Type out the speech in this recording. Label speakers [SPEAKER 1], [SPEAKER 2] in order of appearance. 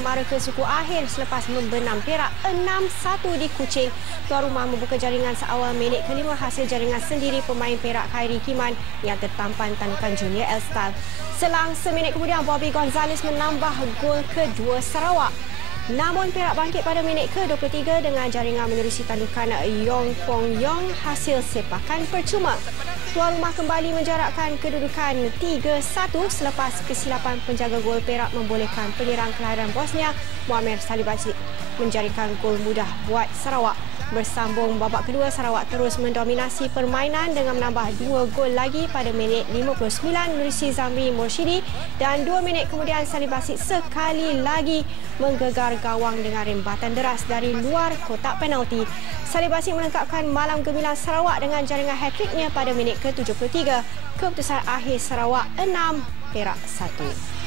[SPEAKER 1] Mara ke suku akhir selepas membenam Perak 6-1 di Kuching. Tuan rumah membuka jaringan seawal minit kelima hasil jaringan sendiri pemain Perak Khairi Kiman yang tertampan tandukan Junior Elstal. Selang seminit kemudian Bobby Gonzalez menambah gol kedua Sarawak. Namun Perak bangkit pada minit ke-23 dengan jaringan menerusi tandukan Yong Pong Yong hasil sepakan percuma. Tuan rumah kembali menjarakkan kedudukan 3-1 selepas kesilapan penjaga gol Perak membolehkan penyerang kelahiran Bosnia Muammar Salibacic menjaringkan gol mudah buat Sarawak. Bersambung babak kedua, Sarawak terus mendominasi permainan dengan menambah dua gol lagi pada minit 59 menerusi Zamri Morshidi dan dua minit kemudian Salibacic sekali lagi menggegar gawang dengan rembatan deras dari luar kotak penalti. Salibacic melengkapkan malam gemilang Sarawak dengan jaringan hat-tricknya pada minit ke-73. Keputusan akhir Sarawak 6, Perak 1.